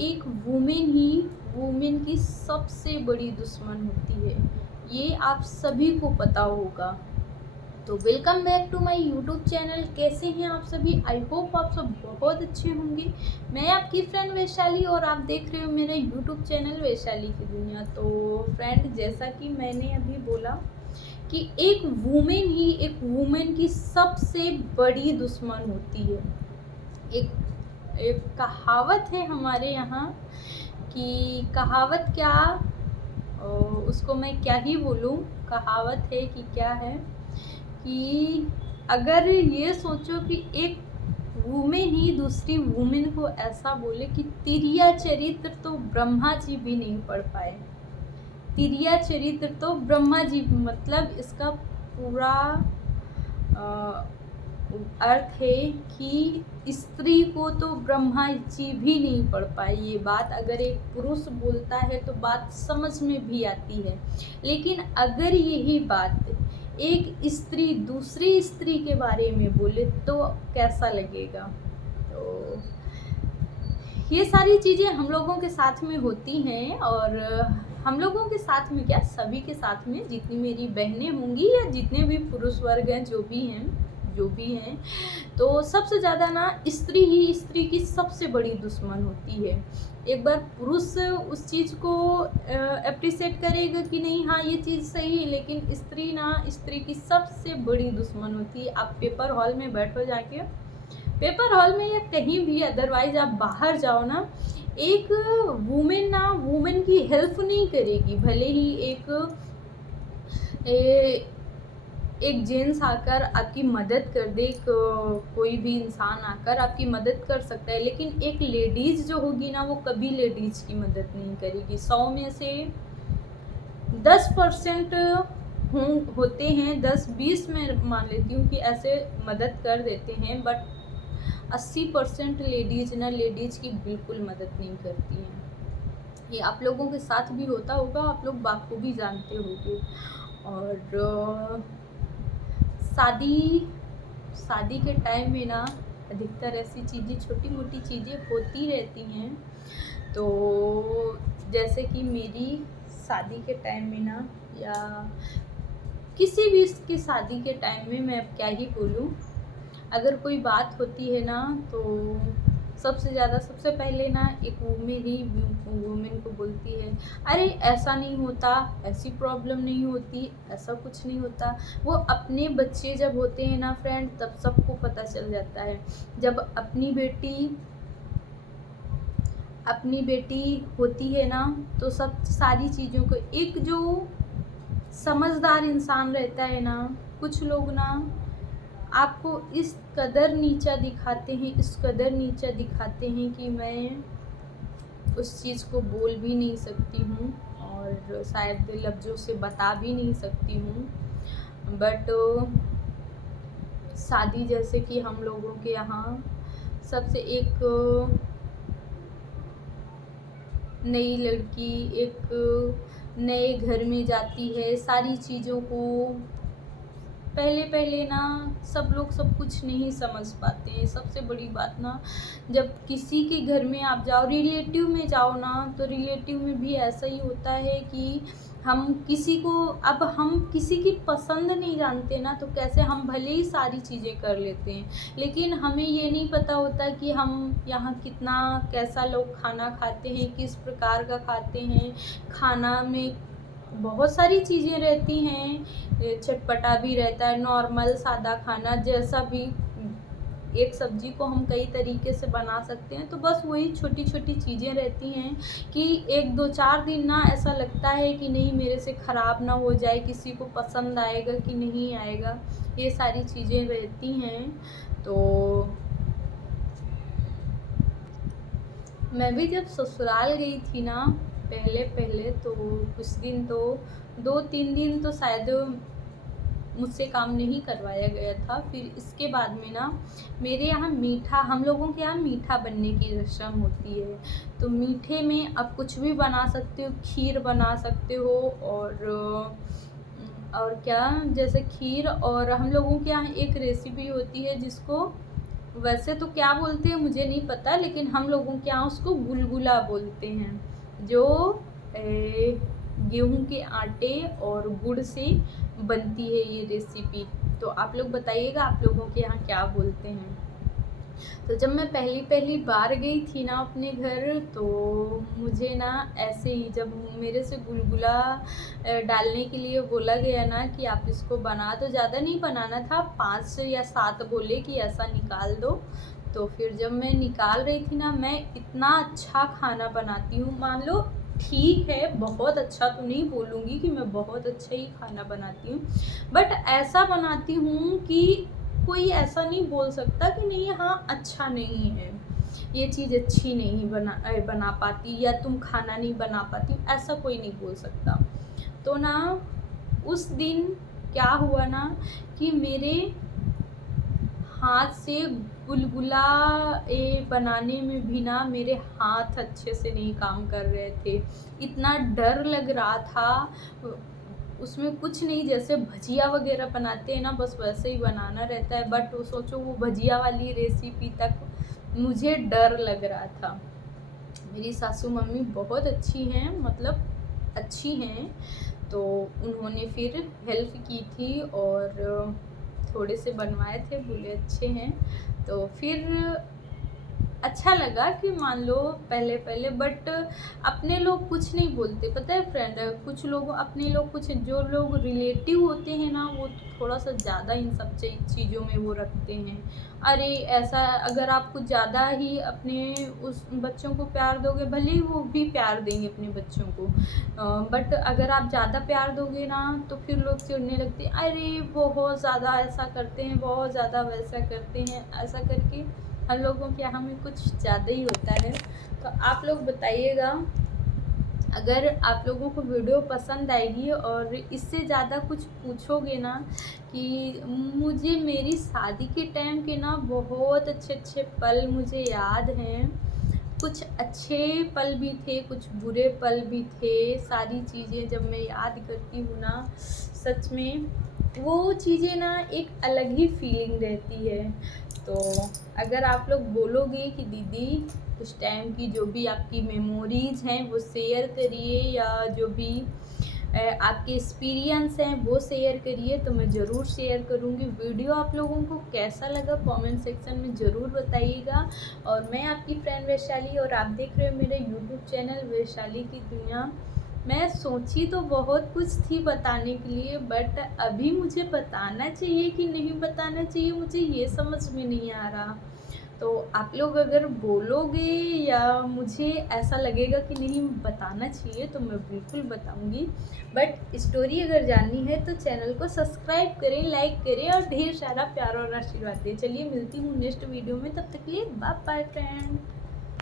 एक वुमेन की सबसे बड़ी दुश्मन होती है, ये आप सभी को पता होगा। तो welcome back to my YouTube channel. कैसे हैं आप सभी? आई होप आप सब बहुत अच्छे होंगे। मैं आपकी फ्रेंड वैशाली और आप देख रहे हो मेरा यूट्यूब चैनल वैशाली की दुनिया। तो फ्रेंड, जैसा कि मैंने अभी बोला कि एक वुमेन की सबसे बड़ी दुश्मन होती है। एक एक कहावत है हमारे यहाँ कि कहावत क्या, उसको मैं क्या ही बोलूँ। कहावत है कि क्या है कि अगर ये सोचो कि एक वुमेन ही दूसरी वुमेन को ऐसा बोले कि तिरिया चरित्र तो ब्रह्मा जी भी नहीं पढ़ पाए। तिरिया चरित्र तो ब्रह्मा जी, मतलब इसका पूरा अर्थ है कि स्त्री को तो ब्रह्मा जी भी नहीं पढ़ पाए। ये बात अगर एक पुरुष बोलता है तो बात समझ में भी आती है, लेकिन अगर यही बात एक स्त्री दूसरी स्त्री के बारे में बोले तो कैसा लगेगा। तो ये सारी चीज़ें हम लोगों के साथ में होती हैं, और हम लोगों के साथ में क्या, सभी के साथ में, जितनी मेरी बहनें होंगी या जितने भी पुरुष वर्ग हैं, जो भी हैं, तो सबसे ज़्यादा ना स्त्री ही स्त्री की सबसे बड़ी दुश्मन होती है। एक बार पुरुष उस चीज़ को अप्रिशिएट करेगा कि नहीं, हाँ ये चीज़ सही है, लेकिन स्त्री की सबसे बड़ी दुश्मन होती है। आप पेपर हॉल में बैठो जाके, पेपर हॉल में या कहीं भी अदरवाइज आप बाहर जाओ ना, एक वुमेन की हेल्प नहीं करेगी। भले ही एक जेंट्स आकर आपकी मदद कर दे, कोई भी इंसान आकर आपकी मदद कर सकता है, लेकिन एक लेडीज़ जो होगी ना, वो कभी लेडीज़ की मदद नहीं करेगी। 100 में से 10% होते हैं, 10-20 में मान लेती हूँ कि ऐसे मदद कर देते हैं, बट 80% लेडीज़ की बिल्कुल मदद नहीं करती हैं। ये आप लोगों के साथ भी होता होगा, आप लोग बाखूबी जानते होंगे। और शादी के टाइम में ना अधिकतर ऐसी चीज़ें, छोटी मोटी चीज़ें होती रहती हैं। तो जैसे कि मेरी शादी के टाइम में ना, या किसी भी की शादी के टाइम में, मैं अब क्या ही बोलूँ, अगर कोई बात होती है ना, तो सबसे पहले ना एक वुमेन को बोलती है, अरे ऐसा नहीं होता, ऐसी प्रॉब्लम नहीं होती, ऐसा कुछ नहीं होता। वो अपने बच्चे जब होते हैं ना फ्रेंड, तब सबको पता चल जाता है। जब अपनी बेटी होती है ना, तो सब सारी चीज़ों को, एक जो समझदार इंसान रहता है ना, कुछ लोग ना आपको इस कदर नीचा दिखाते हैं कि मैं उस चीज़ को बोल भी नहीं सकती हूँ, और शायद लफ्ज़ों से बता भी नहीं सकती हूँ। बट शादी, जैसे कि हम लोगों के यहाँ सबसे एक नई लड़की एक नए घर में जाती है, सारी चीज़ों को पहले ना सब लोग सब कुछ नहीं समझ पाते हैं। सबसे बड़ी बात ना, जब किसी के घर में आप जाओ, रिलेटिव में जाओ ना, तो रिलेटिव में भी ऐसा ही होता है कि हम किसी की पसंद नहीं जानते ना, तो कैसे हम भले ही सारी चीज़ें कर लेते हैं, लेकिन हमें ये नहीं पता होता कि हम यहाँ कैसा लोग खाना खाते हैं, किस प्रकार का खाते हैं। खाना में बहुत सारी चीज़ें रहती हैं, चटपटा भी रहता है, नॉर्मल सादा खाना, जैसा भी। एक सब्जी को हम कई तरीके से बना सकते हैं, तो बस वही छोटी छोटी चीज़ें रहती हैं कि 1-2-4 दिन ना ऐसा लगता है कि नहीं मेरे से ख़राब ना हो जाए, किसी को पसंद आएगा कि नहीं आएगा, ये सारी चीज़ें रहती हैं। तो मैं भी जब ससुराल गई थी ना, पहले तो कुछ दिन, तो 2-3 दिन तो शायद मुझसे काम नहीं करवाया गया था। फिर इसके बाद में ना, मेरे यहाँ हम लोगों के यहाँ मीठा बनने की रस्म होती है। तो मीठे में आप कुछ भी बना सकते हो, खीर बना सकते हो, और क्या, जैसे खीर, और हम लोगों के यहाँ एक रेसिपी होती है जिसको वैसे तो क्या बोलते हैं मुझे नहीं पता, लेकिन हम लोगों के यहाँ उसको गुलगुला बोलते हैं, जो गेहूं के आटे और गुड़ से बनती है ये रेसिपी। तो आप लोग बताइएगा आप लोगों के यहाँ क्या बोलते हैं। तो जब मैं पहली बार गई थी ना अपने घर, तो मुझे ना ऐसे ही जब मेरे से गुलगुला डालने के लिए बोला गया ना कि आप इसको बना, तो ज़्यादा नहीं बनाना था, 5 या 7 बोले कि ऐसा निकाल दो। तो फिर जब मैं निकाल रही थी ना, मैं इतना अच्छा खाना बनाती हूँ, मान लो ठीक है, बहुत अच्छा तो नहीं बोलूँगी कि मैं बहुत अच्छा ही खाना बनाती हूँ, बट ऐसा बनाती हूँ कि कोई ऐसा नहीं बोल सकता कि नहीं हाँ अच्छा नहीं है, ये चीज़ अच्छी नहीं बना पाती, या तुम खाना नहीं बना पाती, ऐसा कोई नहीं बोल सकता। तो ना उस दिन क्या हुआ ना कि मेरे हाथ से गुलगुला बनाने में भी ना मेरे हाथ अच्छे से नहीं काम कर रहे थे, इतना डर लग रहा था। उसमें कुछ नहीं, जैसे भजिया वगैरह बनाते हैं ना, बस वैसे ही बनाना रहता है, बट वो सोचो वो भजिया वाली रेसिपी तक मुझे डर लग रहा था। मेरी सासू मम्मी बहुत अच्छी हैं, मतलब अच्छी हैं, तो उन्होंने फिर हेल्प की थी और थोड़े से बनवाए थे, बोले अच्छे हैं। तो फिर अच्छा लगा कि मान लो पहले बट अपने लोग कुछ नहीं बोलते, पता है फ्रेंड, कुछ लोग अपने लोग कुछ जो लोग रिलेटिव होते हैं ना, वो थोड़ा सा ज़्यादा इन सब चीज़ों में वो रखते हैं। अरे ऐसा, अगर आप कुछ ज़्यादा ही अपने उस बच्चों को प्यार दोगे, भले ही वो भी प्यार देंगे अपने बच्चों को, बट अगर आप ज़्यादा प्यार दोगे ना, तो फिर लोग चिढ़ने लगते हैं, अरे बहुत ज़्यादा ऐसा करते हैं, बहुत ज़्यादा वैसा करते हैं, ऐसा करके हम लोगों के यहाँ में कुछ ज़्यादा ही होता है। तो आप लोग बताइएगा, अगर आप लोगों को वीडियो पसंद आएगी और इससे ज़्यादा कुछ पूछोगे ना, कि मुझे मेरी शादी के टाइम के ना बहुत अच्छे पल मुझे याद हैं, कुछ अच्छे पल भी थे, कुछ बुरे पल भी थे, सारी चीज़ें जब मैं याद करती हूँ ना, सच में वो चीज़ें ना एक अलग ही फीलिंग रहती है। तो अगर आप लोग बोलोगे कि दीदी उस टाइम की जो भी आपकी मेमोरीज़ हैं वो शेयर करिए, या जो भी आपके एक्सपीरियंस हैं वो शेयर करिए, तो मैं ज़रूर शेयर करूँगी। वीडियो आप लोगों को कैसा लगा कमेंट सेक्शन में ज़रूर बताइएगा। और मैं आपकी फ्रेंड वैशाली, और आप देख रहे हो मेरे यूट्यूब चैनल वैशाली की दुनिया। मैं सोची तो बहुत कुछ थी बताने के लिए, बट अभी मुझे बताना चाहिए कि नहीं बताना चाहिए, मुझे ये समझ में नहीं आ रहा। तो आप लोग अगर बोलोगे या मुझे ऐसा लगेगा कि नहीं बताना चाहिए, तो मैं बिल्कुल बताऊंगी। बट स्टोरी अगर जाननी है तो चैनल को सब्सक्राइब करें, लाइक करें और ढेर सारा प्यार और आशीर्वाद दें। चलिए मिलती हूँ नेक्स्ट वीडियो में, तब तक के लिए बाय बाय फ्रेंड।